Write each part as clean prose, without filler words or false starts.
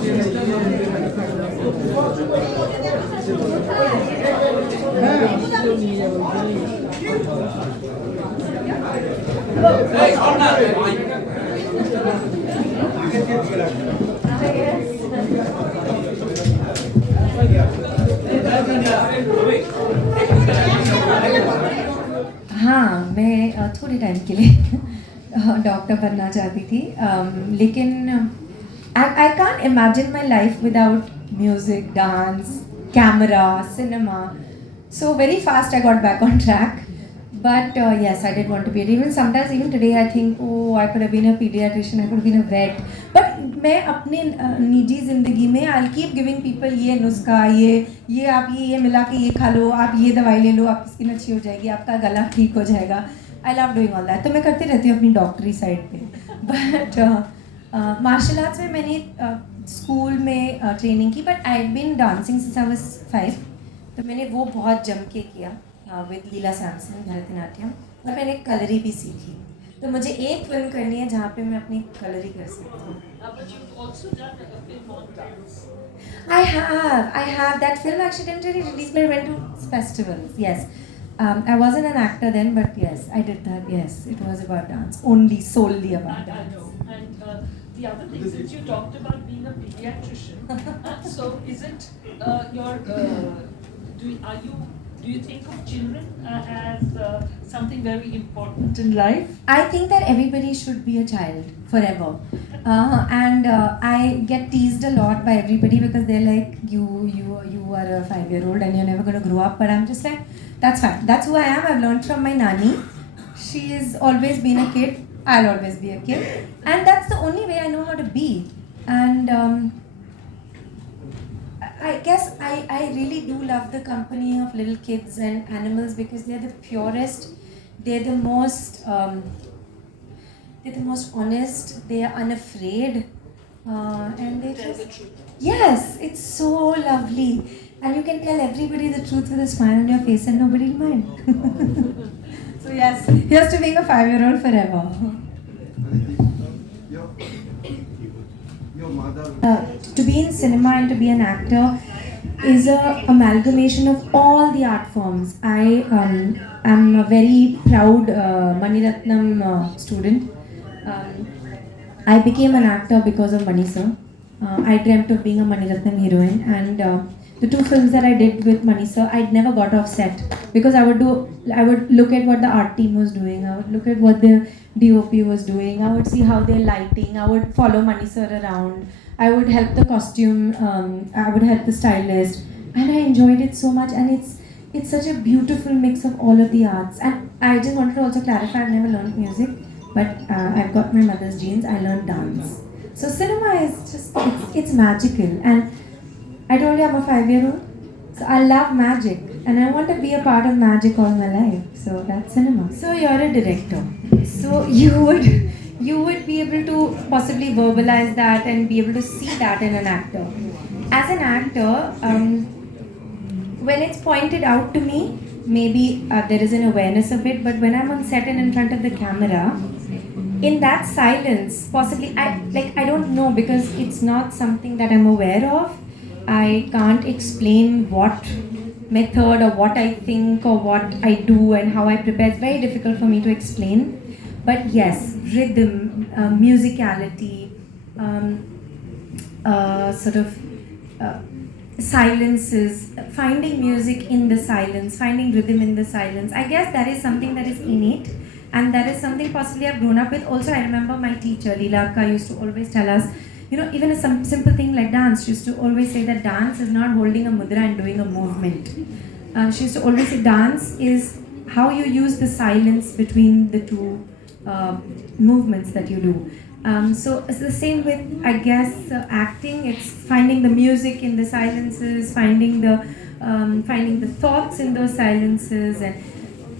हाँ, मैं थोड़े टाइम के लिए डॉक्टर बनना चाहती थी, लेकिन I can't imagine my life without music, dance, camera, cinema. So very fast I got back on track. But yes, I did want to be it. Even sometimes, even today, I think, oh, I could have been a pediatrician, I could have been a vet. But मैं अपने निजी ज़िंदगी में I'll keep giving people ये नुस्खा, ये आप ये मिला के ये खा लो, आप ये दवाई ले लो, आपकी स्किन अच्छी हो जाएगी, आपका गला ठीक हो जाएगा. I love doing all that. तो मैं करती रहती हूँ अपनी डॉक्टरी साइड पे. But मार्शल आर्ट्स में मैंने स्कूल में ट्रेनिंग की, but I had been dancing since I was 5. तो मैंने वो बहुत जम के किया विद लीला सैमसन, भरतनाट्यम, और मैंने कलरी भी सीखी. तो मुझे एक फिल्म करनी है जहाँ पे मैं अपनी कलरी कर सकती हूँ. I have. That film actually didn't really release, but I went to festivals. Yes. I wasn't an actor then, but yes, I did that. Yes, it was about dance, solely about dance. And the other thing, since you talked about being a pediatrician, so is it do you think of children as something very important in life? I think that everybody should be a child forever. And I get teased a lot by everybody because they're like, you are a 5-year-old and you're never going to grow up. But I'm just like, that's fine. That's who I am. I've learned from my nanny. She has always been a kid. I'll always be a kid. And that's the only way I know how to be. And I guess I really do love the company of little kids and animals because they're the purest, they're the most honest, they are unafraid, and they Tell just, the truth. yes, it's so lovely, and you can tell everybody the truth with a smile on your face and nobody will mind. So yes, here's to being a 5-year-old forever. To be in cinema and to be an actor is a amalgamation of all the art forms. I am a very proud Mani Ratnam student. I became an actor because of Mani sir. I dreamt of being a Mani Ratnam heroine, and the 2 films that I did with Mani sir, I'd never got off set because I would look at what the art team was doing, I would look at what the DOP was doing, I would see how they're lighting, I would follow Mani sir around, I would help the costume, I would help the stylist, and I enjoyed it so much. And it's such a beautiful mix of all of the arts. And I just wanted to also clarify, I've never learned music, but I've got my mother's genes. I learned dance. So cinema is just, it's magical. And I told you I'm a 5-year-old, so I love magic, and I want to be a part of magic all my life. So that's cinema. So you're a director, so you would be able to possibly verbalize that and be able to see that in an actor. As an actor, when it's pointed out to me, maybe there is an awareness of it, but when I'm on set and in front of the camera, in that silence, possibly I don't know, because it's not something that I'm aware of. I can't explain what method or what I think or what I do and how I prepare. It's very difficult for me to explain. But yes, rhythm, musicality, silences, finding music in the silence, finding rhythm in the silence. I guess that is something that is innate, and that is something possibly I've grown up with. Also, I remember my teacher, Leela Akka, used to always tell us, even a simple thing like dance, she used to always say that dance is not holding a mudra and doing a movement. She used to always say dance is how you use the silence between the 2 movements that you do. So it's the same with, I guess, acting. It's finding the music in the silences, finding the thoughts in those silences.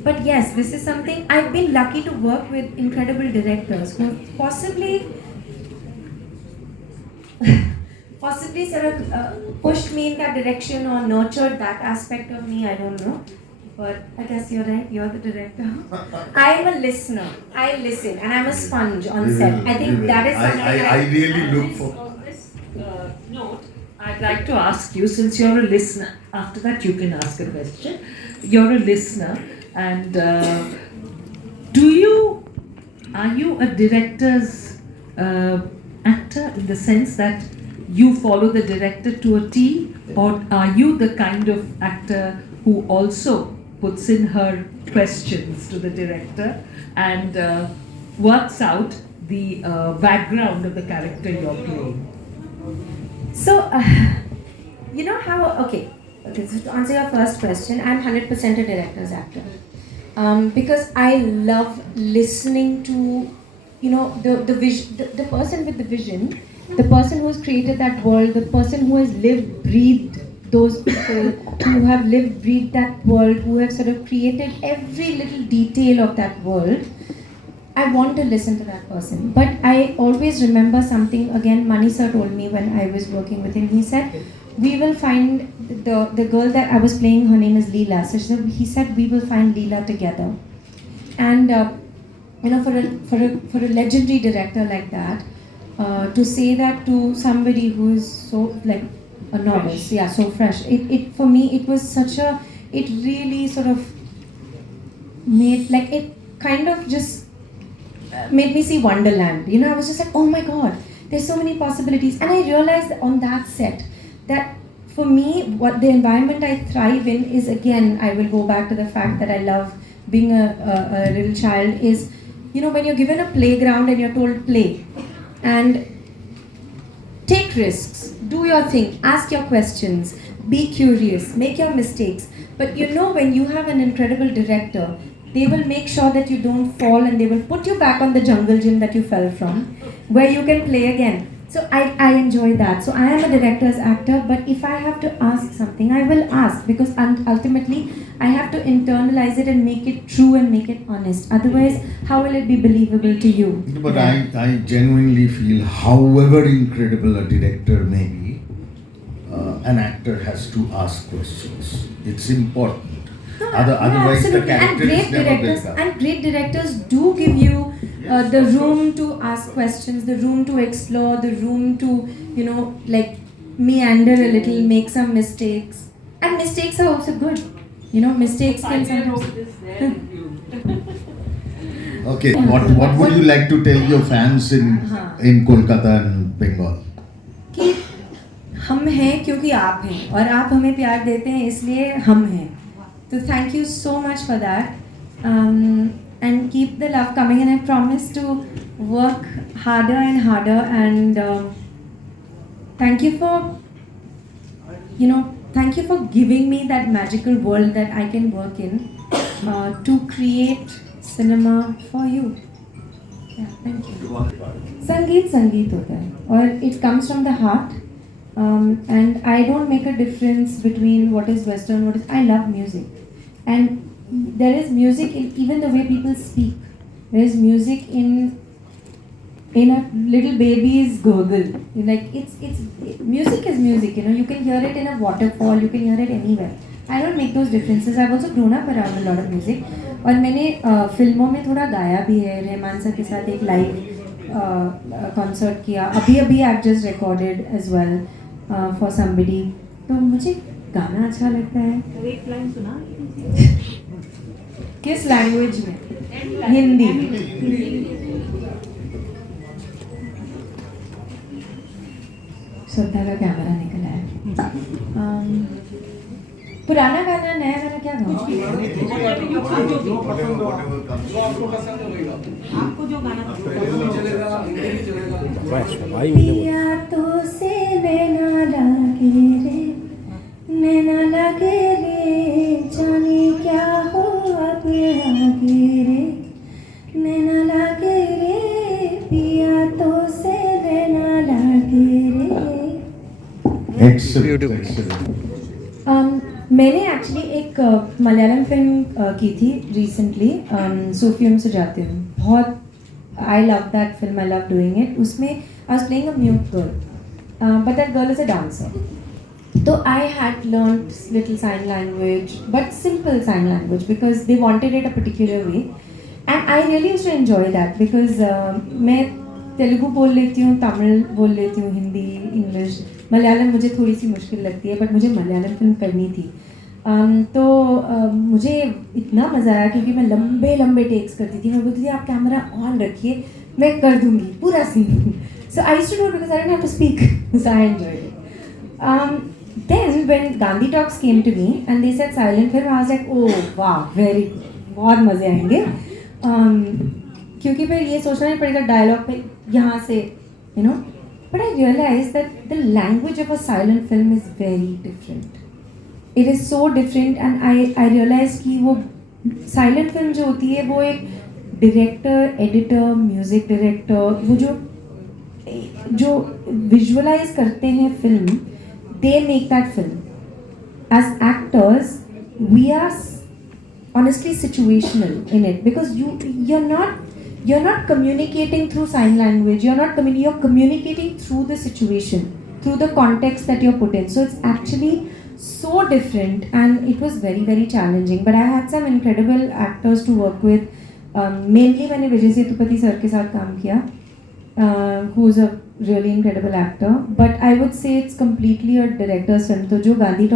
But yes, this is something I've been lucky to work with incredible directors who possibly sort of pushed me in that direction or nurtured that aspect of me. I don't know. But I guess you're right, you're the director. I'm a listener. I listen and I'm a sponge on set. I think that is something I really look for. note, I'd like to ask you, since you're a listener, after that you can ask a question. You're a listener, and are you a director's actor in the sense that you follow the director to a T, or are you the kind of actor who also puts in her questions to the director and works out the background of the character you're playing? So, you know how, okay, so to answer your first question, I'm 100% a director's actor. Because I love listening to, you know, the vision, the person with the vision, the person who's created that world, the person who has lived, breathed those people, who have lived, breathed that world, who have sort of created every little detail of that world. I want to listen to that person. But I always remember something, again, Mani sir told me when I was working with him. He said, we will find the girl that I was playing, her name is Leela. So he said, we will find Leela together. And you know, for a legendary director like that, to say that to somebody who is so like a novice, yeah, so fresh. It for me, it was such a, it really sort of made, like, it kind of just made me see Wonderland. You know, I was just like, oh my god, there's so many possibilities. And I realized on that set that for me, what the environment I thrive in is, again, I will go back to the fact that I love being a little child, is, you know, when you're given a playground and you're told play and take risks, do your thing, ask your questions, be curious, make your mistakes. But you know, when you have an incredible director, they will make sure that you don't fall and they will put you back on the jungle gym that you fell from, where you can play again. So I enjoy that. So I am a director's actor, but if I have to ask something, I will ask, because ultimately I have to internalize it and make it true and make it honest. Otherwise, how will it be believable to you? But I genuinely feel, however incredible a director may be, an actor has to ask questions. It's important. Otherwise, the character is never built up. And great directors do give you the room to ask questions, the room to explore, the room to, you know, like meander a little, make some mistakes. And mistakes are also good. You know, mistakes can sometimes. Okay, what would you like to tell your fans in Kolkata and Bengal? कि हम हैं क्योंकि आप हैं और आप हमें प्यार देते हैं इसलिए हम हैं. So thank you so much for that, and keep the love coming, and I promise to work harder and harder, and thank you for, you know, thank you for giving me that magical world that I can work in, to create cinema for you. Yeah, thank you. संगीत होता है और it comes from the heart, and I don't make a difference between what is Western, what is, I love music, and there is music in even the way people speak. There is music in a little baby's gurgle. Like music is music. You know, you can hear it in a waterfall. You can hear it anywhere. I don't make those differences. I've also grown up around a lot of music. और मैंने फिल्मों में थोड़ा गाया भी है. Rahman sir के साथ एक लाइव कॉन्सर्ट किया. अभी I've just recorded as well for somebody. तो मुझे गाना अच्छा लगता है. एक लाइन सुना. किस लैंग्वेज में? हिंदी. श्रद्धा का कैमरा निकला है. पुराना गाना, नया गाना, क्या गाऊं? आपको जो गाना पिया तो से नैना लगे रे जाने क्या हो अब आगे रे, नैना लगे रे पिया तो से नैना लगे रे. Excellent. मैंने एक्चुअली एक मलयालम फिल्म की थी रिसेंटली, सूफियम से जाते हूँ. बहुत I love that film, I love doing it. उसमें I was playing a mute girl, but that girl is a dancer. So I had learned little sign language, but simple sign language, because they wanted it a particular way, and I really used to enjoy that, because मैं तेलुगु बोल लेती हूँ, तमिल बोल लेती हूँ, Hindi, English, Malayalam मुझे थोड़ी सी मुश्किल लगती है, बट मुझे मलयालम फिल्म करनी थी. तो मुझे इतना मज़ा आया क्योंकि मैं लंबे लंबे टेक्स करती थी. मैं बोलती थी आप कैमरा ऑन रखिए, मैं कर दूँगी पूरा scene. So I used to do it because I didn't have to speak. So I enjoyed it. Then when Gandhi Talks came to me and they said silent film, I was like, oh wow, very good. बहुत मज़े आएंगे. क्योंकि फिर ये सोचना नहीं पड़ेगा dialogue पे यहाँ से, you know. But I realized that the language of a silent film is very different. It is so different and I realized कि वो silent film जो होती है वो एक director, editor, music director, वो जो visualize करते हैं film, they make that film. As actors, we are honestly situational in it because you're not communicating through sign language. You're communicating through the situation, through the context that you're put in. So it's actually so different, and it was very very challenging. But I had some incredible actors to work with. Mainly मैंने Vijay Sethupathi sir के साथ काम किया, who's a really incredible actor. But I would say it's completely a director's film. तो जो Gandhi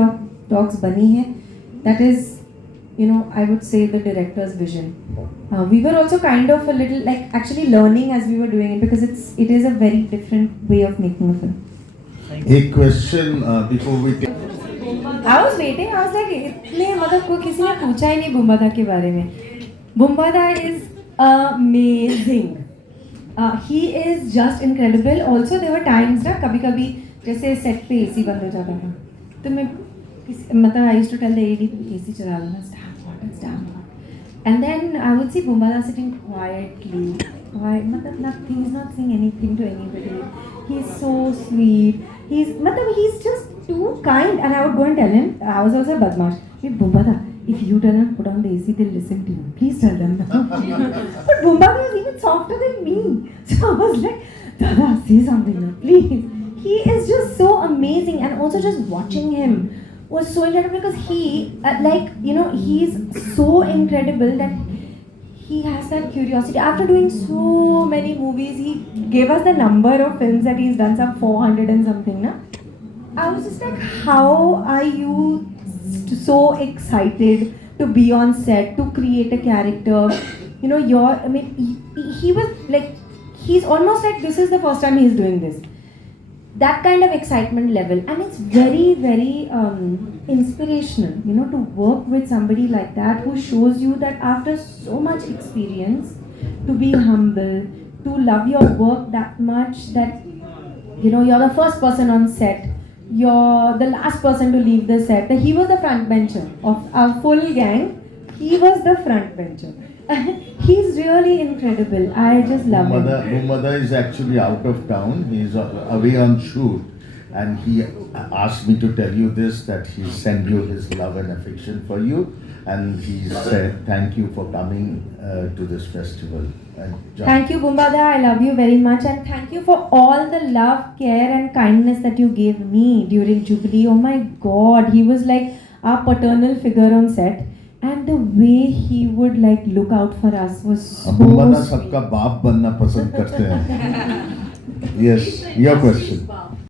talks बनी है, that is, you know, I would say the director's vision. We were also kind of a little like actually learning as we were doing it because it is a very different way of making a film. A question before we take. I was waiting. I was like, इतने मतलब को किसी ने पूछा ही नहीं बुम्बादा के बारे में. Bumbada is amazing. He is just incredible. Also there were times ना कभी-कभी जैसे set पे AC बंद हो जाता था, तो मैं मतलब I used to tell the AD AC चला लो ना, it's damn hot. And then I would see Bumbada sitting quietly. मतलब he's not saying anything to anybody. He's so sweet. He's just too kind. And I would go and tell him, I was also a badmash. Hey Bumbada, if you turn and put on the AC, they'll listen to you. Please tell them now. But Bumbada was even softer than me. So I was like, Dada, say something now, please. He is just so amazing. And also just watching him was so incredible because he, he's so incredible that he has that curiosity. After doing so many movies, he gave us the number of films that he's done, some 400 and something, na? I was just like, how are you so excited to be on set, to create a character? You know, he was like, he's almost like this is the first time he's doing this. That kind of excitement level, and it's very very inspirational, you know, to work with somebody like that who shows you that after so much experience, to be humble, to love your work that much that, you know, you're the first person on set, you're the last person to leave the set. He was the front bencher of our full gang. He was the front bencher. He's really incredible. I just love him. Bumbada is actually out of town. He's away on shoot, and he asked me to tell you this, that he sent you his love and affection for you, and he said thank you for coming to this festival. Thank you, Bumbada. I love you very much, and thank you for all the love, care, and kindness that you gave me during Jubilee. Oh my God, he was like our paternal figure on set. And the way he would like look out for us was so Bumbada सबका बाप बनना पसंद करते हैं. Yes, your question.